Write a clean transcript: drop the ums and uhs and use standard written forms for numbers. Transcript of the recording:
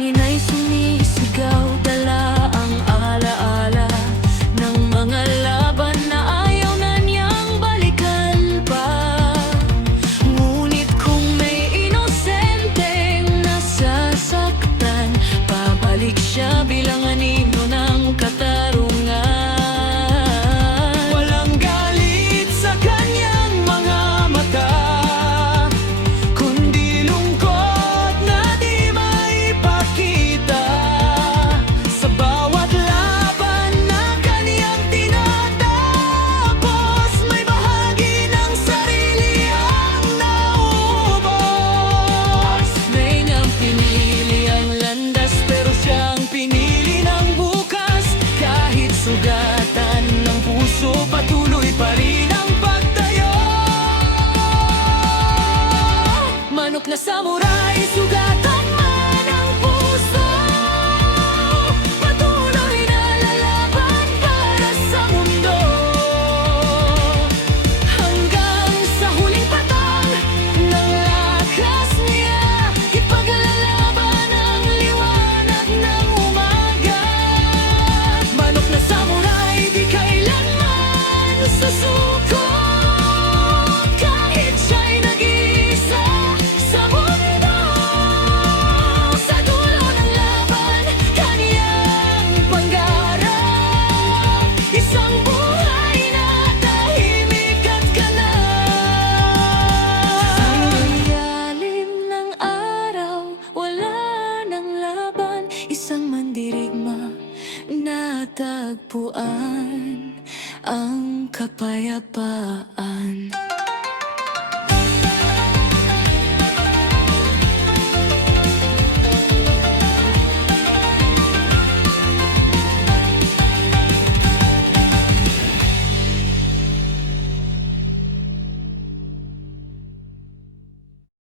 hangin ay sumisigaw, dala ang alaala ng mga laban na ayaw na niyang balikan pa. Ngunit kung may inosenteng nasasaktan, pabalik siya bilang anino ng katarungan. Walang galit sa kanyang mga mata, kundi lungkot na di maipakita. Sa bawat laban na kaniyang tinatapos, may bahagi ng sarili ang naubos. May nang pinili ang landas, pero siyang pinili ng bukas. Kahit sugatan ng puso, patuloy pa rin ang pagtayo. Manok na samurai, sugatan man ang puso, patuloy na lalaban para sa mundo. Hanggang sa huling patang ng lakas niya, ipaglalaban ang liwanag ng umaga. Manok na samurai, di kailanman susuko, kahit siya'y nag-iisa sa mundo. Sa dulo ng laban, kaniyang pangarap, isang buhay na tahimik at ganap. Sa ilalim ng araw, wala nang laban, isang mandirigma natagpuan ang kapayapaan.